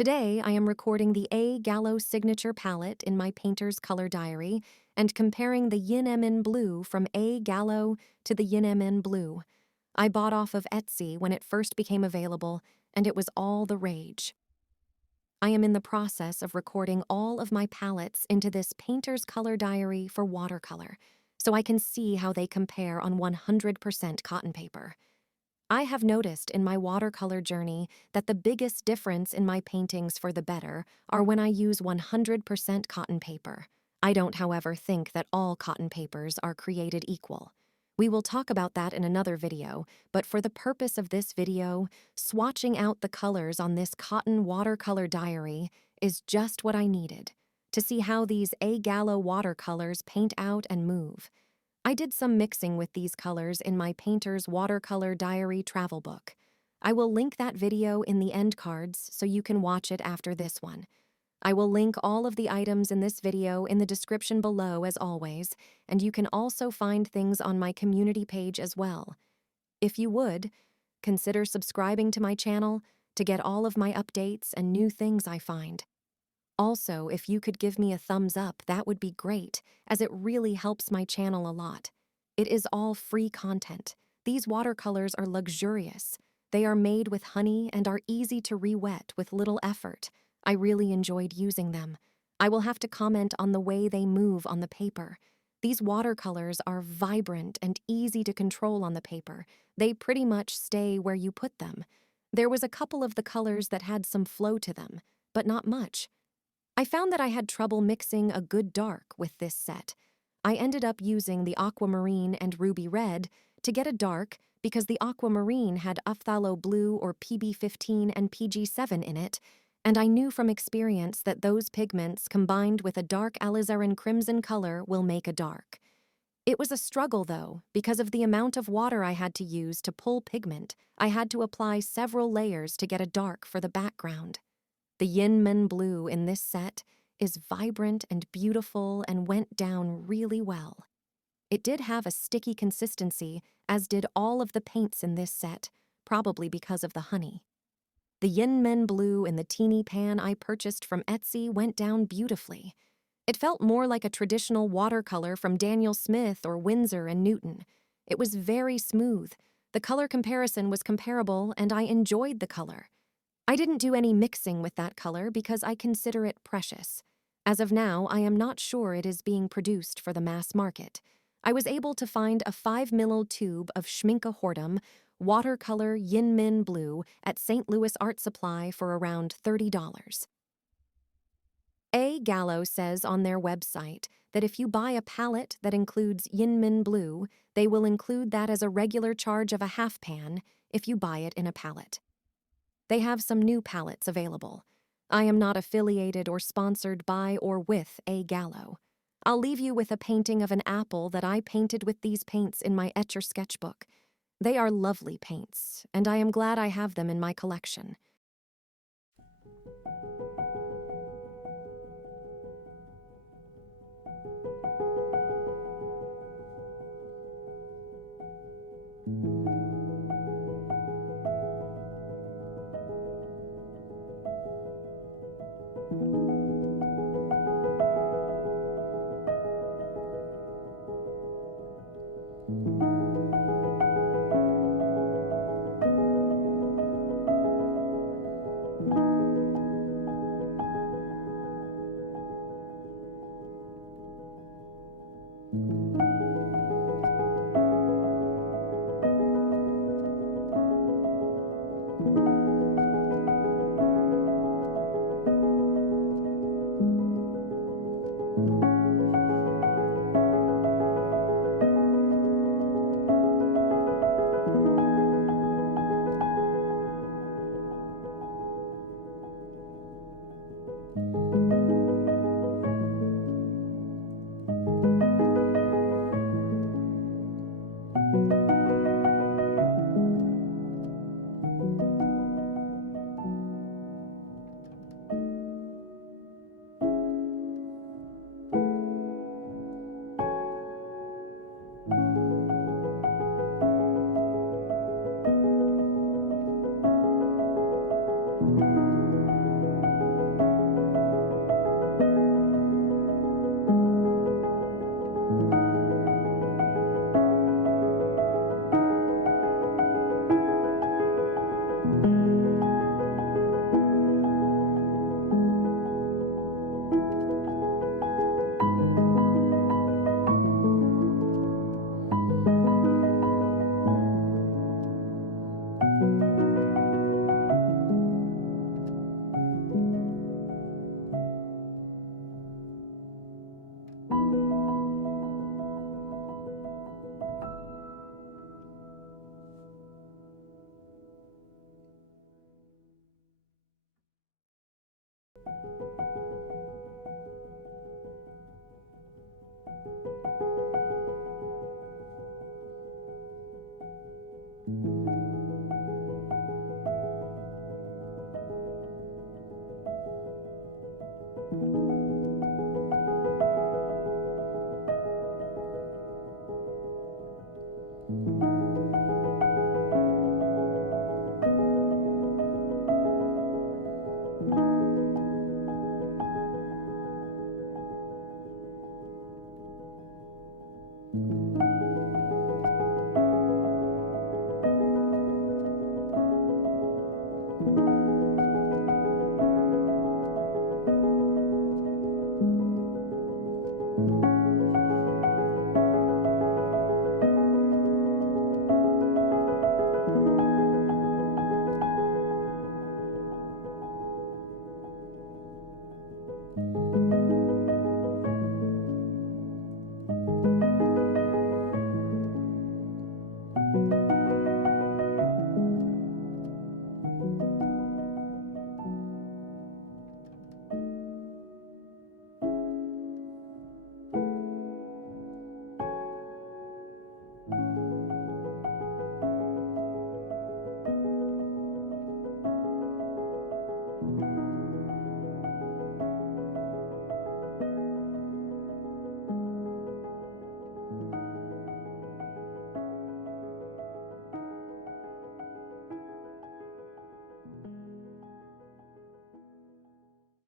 Today, I am recording the Gallo Signature palette in my painter's color diary and comparing the YinMn Blue from Gallo to the YinMn Blue. I bought off of Etsy when it first became available, and it was all the rage. I am in the process of recording all of my palettes into this painter's color diary for watercolor, so I can see how they compare on 100% cotton paper. I have noticed in my watercolor journey that the biggest difference in my paintings for the better are when I use 100% cotton paper. I don't, however, think that all cotton papers are created equal. We will talk about that in another video, but for the purpose of this video, swatching out the colors on this cotton watercolor diary is just what I needed to see how these Gallo watercolors paint out and move. I did some mixing with these colors in my painter's watercolor diary travel book. I will link that video in the end cards so you can watch it after this one. I will link all of the items in this video in the description below as always, and you can also find things on my community page as well. If you would, consider subscribing to my channel to get all of my updates and new things I find. Also, if you could give me a thumbs up, that would be great, as it really helps my channel a lot. It is all free content. These watercolors are luxurious. They are made with honey and are easy to re-wet with little effort. I really enjoyed using them. I will have to comment on the way they move on the paper. These watercolors are vibrant and easy to control on the paper. They pretty much stay where you put them. There was a couple of the colors that had some flow to them, but not much. I found that I had trouble mixing a good dark with this set. I ended up using the aquamarine and ruby red to get a dark because the aquamarine had phthalo blue or PB15 and PG7 in it, and I knew from experience that those pigments combined with a dark alizarin crimson color will make a dark. It was a struggle though, because of the amount of water I had to use to pull pigment. I had to apply several layers to get a dark for the background. The YinMn Blue in this set is vibrant and beautiful and went down really well. It did have a sticky consistency, as did all of the paints in this set, probably because of the honey. The YinMn Blue in the teeny pan I purchased from Etsy went down beautifully. It felt more like a traditional watercolor from Daniel Smith or Winsor & Newton. It was very smooth. The color comparison was comparable, and I enjoyed the color. I didn't do any mixing with that color because I consider it precious. As of now, I am not sure it is being produced for the mass market. I was able to find a 5 ml tube of Schminke Hordem watercolor YinMn Blue at St. Louis Art Supply for around $30. Gallo says on their website that if you buy a palette that includes YinMn Blue, they will include that as a regular charge of a half pan if you buy it in a palette. They have some new palettes available. I am not affiliated or sponsored by or with Gallo. I'll leave you with a painting of an apple that I painted with these paints in my Etchr Sketchbook. They are lovely paints, and I am glad I have them in my collection.